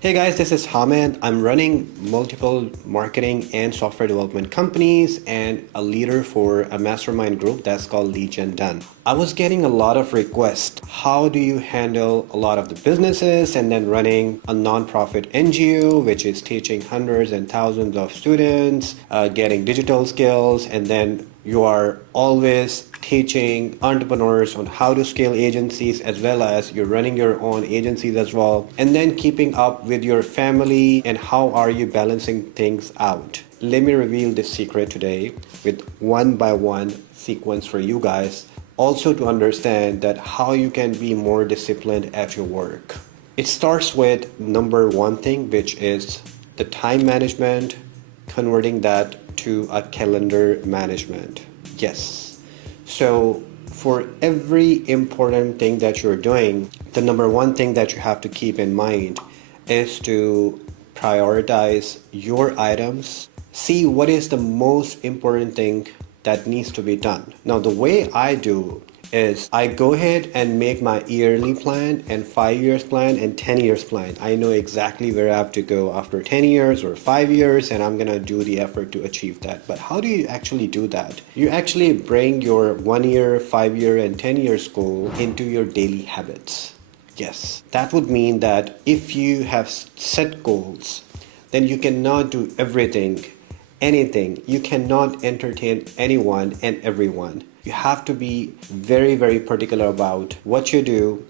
Hey guys, this is Hamid. I'm running multiple marketing and software development companies and a leader for a mastermind group that's called Lead Gen Done. I was getting a lot of requests. How do you handle a lot of the businesses and then running a nonprofit NGO, which is teaching hundreds and thousands of students, getting digital skills, and then you are always teaching entrepreneurs on how to scale agencies, as well as you're running your own agencies as well, and then keeping up with your family, and how are you balancing things out. Let me reveal this secret today with one by one sequence for you guys, also to understand that how you can be more disciplined at your work. It starts with number one thing, which is the time management, converting that to a calendar management. Yes. So for every important thing that you're doing, the number one thing that you have to keep in mind is to prioritize your items. See what is the most important thing that needs to be done. Now, the way I do is I go ahead and make my yearly plan and 5 years plan and 10 years plan. I know exactly where I have to go after 10 years or 5 years, and I'm gonna do the effort to achieve that. But how do you actually do that? You actually bring your 1 year, 5 year and 10 years goal into your daily habits. Yes, that would mean that if you have set goals, then you cannot do everything, anything. You cannot entertain anyone and everyone. You have to be very, very particular about what you do,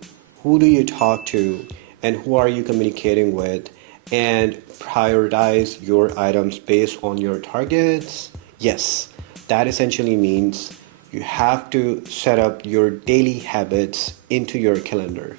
who do you talk to, and who are you communicating with, and prioritize your items based on your targets. Yes, that essentially means you have to set up your daily habits into your calendar.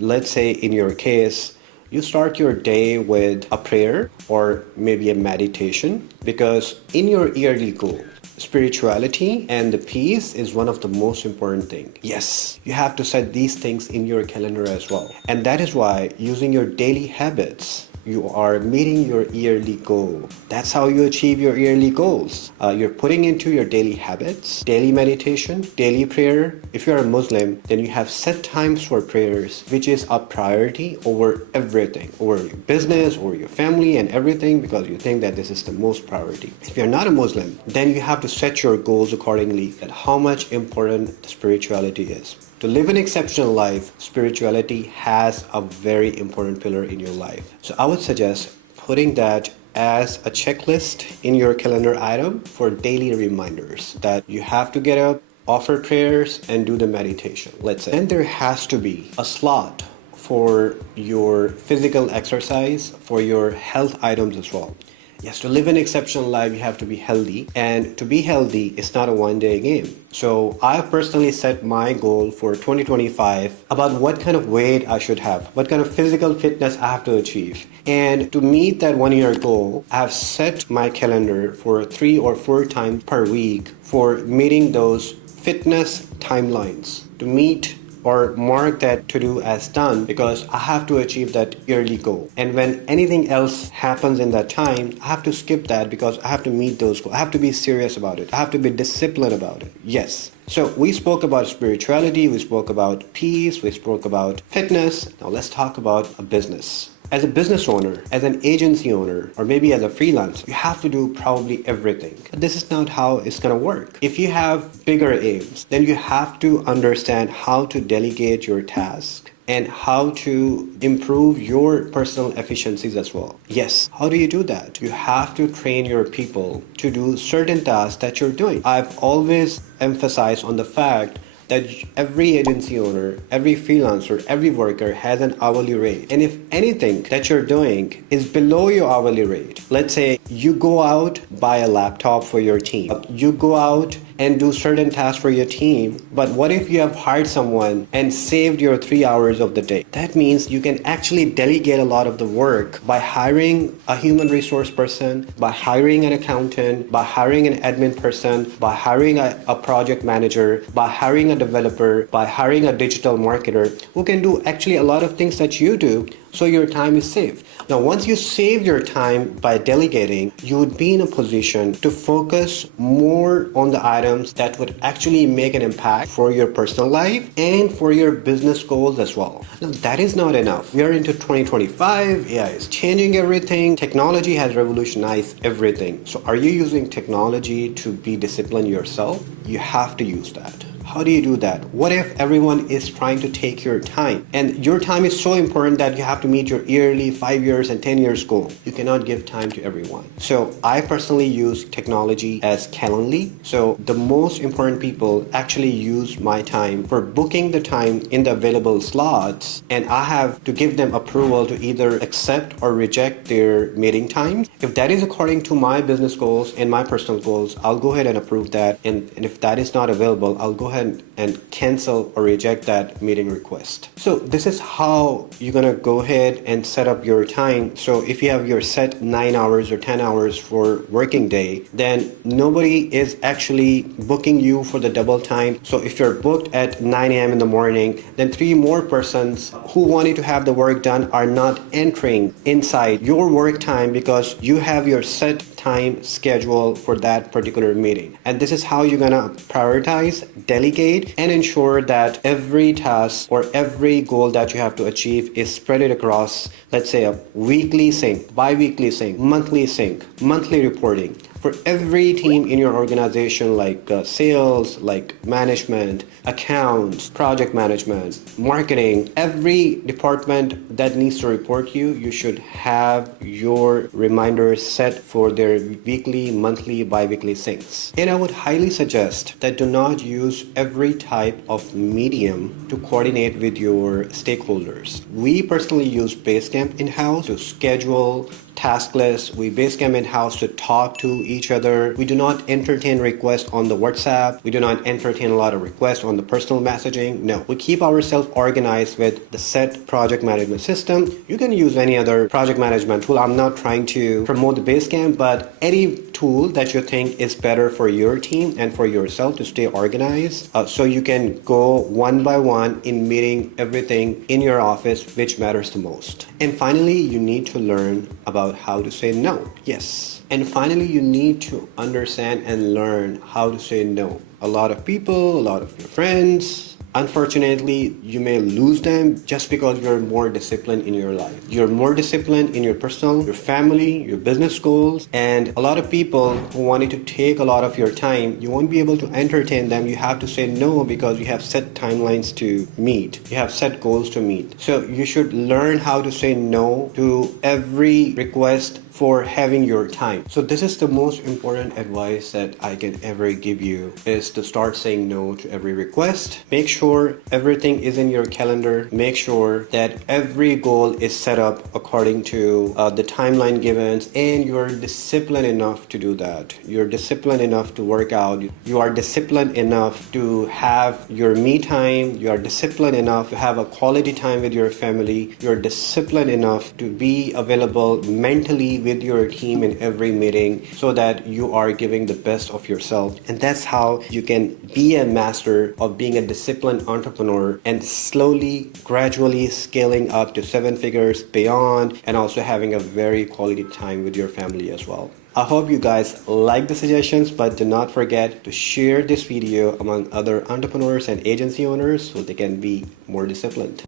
Let's say in your case, you start your day with a prayer or maybe a meditation, because in your yearly goal, spirituality and the peace is one of the most important things. Yes, you have to set these things in your calendar as well. And that is why using your daily habits, you are meeting your yearly goal. That's how you achieve your yearly goals. You're putting into your daily habits, daily meditation, daily prayer. If you're a Muslim, then you have set times for prayers, which is a priority over everything, over your business, over your family and everything, because you think that this is the most priority. If you're not a Muslim, then you have to set your goals accordingly, at how much important the spirituality is. To live an exceptional life, spirituality has a very important pillar in your life. So I would suggest putting that as a checklist in your calendar item for daily reminders that you have to get up, offer prayers, and do the meditation, let's say. Then there has to be a slot for your physical exercise, for your health items as well. Yes, to live an exceptional life, you have to be healthy. And to be healthy is not a one-day game. So I personally set my goal for 2025 about what kind of weight I should have, what kind of physical fitness I have to achieve. And to meet that 1 year goal, I have set my calendar for 3 or 4 times per week for meeting those fitness timelines, to meet or mark that to do as done, because I have to achieve that yearly goal. And when anything else happens in that time, I have to skip that because I have to meet those goals. I have to be serious about it. I have to be disciplined about it. Yes. So we spoke about spirituality, we spoke about peace, we spoke about fitness. Now let's talk about a business. As a business owner, as an agency owner, or maybe as a freelancer, you have to do probably everything. But this is not how it's gonna work. If you have bigger aims, then you have to understand how to delegate your task and how to improve your personal efficiencies as well. Yes, how do you do that? You have to train your people to do certain tasks that you're doing. I've always emphasized on the fact that every agency owner, every freelancer, every worker has an hourly rate. And if anything that you're doing is below your hourly rate, let's say you go out, buy a laptop for your team, you go out and do certain tasks for your team, but what if you have hired someone and saved your 3 hours of the day? That means you can actually delegate a lot of the work by hiring a human resource person, by hiring an accountant, by hiring an admin person, by hiring a project manager, by hiring a developer, by hiring a digital marketer who can do actually a lot of things that you do, So your time is saved. Now, once you save your time by delegating, you would be in a position to focus more on the items that would actually make an impact for your personal life and for your business goals as well. Now, that is not enough. We are into 2025. AI is changing everything. Technology has revolutionized everything. So are you using technology to be disciplined yourself? You have to use that. How do you do that? What if everyone is trying to take your time? And your time is so important that you have to meet your yearly 5 years and 10 years goal. You cannot give time to everyone. So I personally use technology as Calendly. So the most important people actually use my time for booking the time in the available slots, and I have to give them approval to either accept or reject their meeting times. If that is according to my business goals and my personal goals, I'll go ahead and approve that. And if that is not available, I'll go ahead and cancel or reject that meeting request. So this is how you're gonna go ahead and set up your time. So if you have your set 9 hours or 10 hours for working day, then nobody is actually booking you for the double time. So if you're booked at 9 a.m. in the morning, then 3 more persons who wanted to have the work done are not entering inside your work time because you have your set time schedule for that particular meeting. And this is how you're gonna prioritize, delegate, and ensure that every task or every goal that you have to achieve is spread across, let's say, a weekly sync, bi-weekly sync, monthly reporting. For every team in your organization, like sales, like management, accounts, project management, marketing, every department that needs to report you, you should have your reminders set for their weekly, monthly, bi-weekly syncs. And I would highly suggest that do not use every type of medium to coordinate with your stakeholders. We personally use Basecamp in-house to schedule task list. We Basecamp in-house to talk to each other. We do not entertain requests on the WhatsApp. We do not entertain a lot of requests on the personal messaging. No, we keep ourselves organized with the set project management system. You can use any other project management tool. I'm not trying to promote the Basecamp, but any tool that you think is better for your team and for yourself to stay organized, so you can go one by one in meeting everything in your office which matters the most. And finally, you need to learn about how to say no. Yes. And finally, you need to understand and learn how to say no. A lot of people, a lot of your friends, unfortunately, you may lose them just because you're more disciplined in your life. You're more disciplined in your personal, your family, your business goals, and a lot of people who wanted to take a lot of your time, you won't be able to entertain them. You have to say no because you have set timelines to meet. You have set goals to meet. So you should learn how to say no to every request for having your time. So this is the most important advice that I can ever give you, is to start saying no to every request. Make sure everything is in your calendar. Make sure that every goal is set up according to the timeline given, and you're disciplined enough to do that. You're disciplined enough to work out. You are disciplined enough to have your me time. You are disciplined enough to have a quality time with your family. You're disciplined enough to be available mentally with your team in every meeting so that you are giving the best of yourself. And that's how you can be a master of being a disciplined entrepreneur and slowly, gradually scaling up to 7 figures beyond, and also having a very quality time with your family as well. I hope you guys like the suggestions, but do not forget to share this video among other entrepreneurs and agency owners so they can be more disciplined.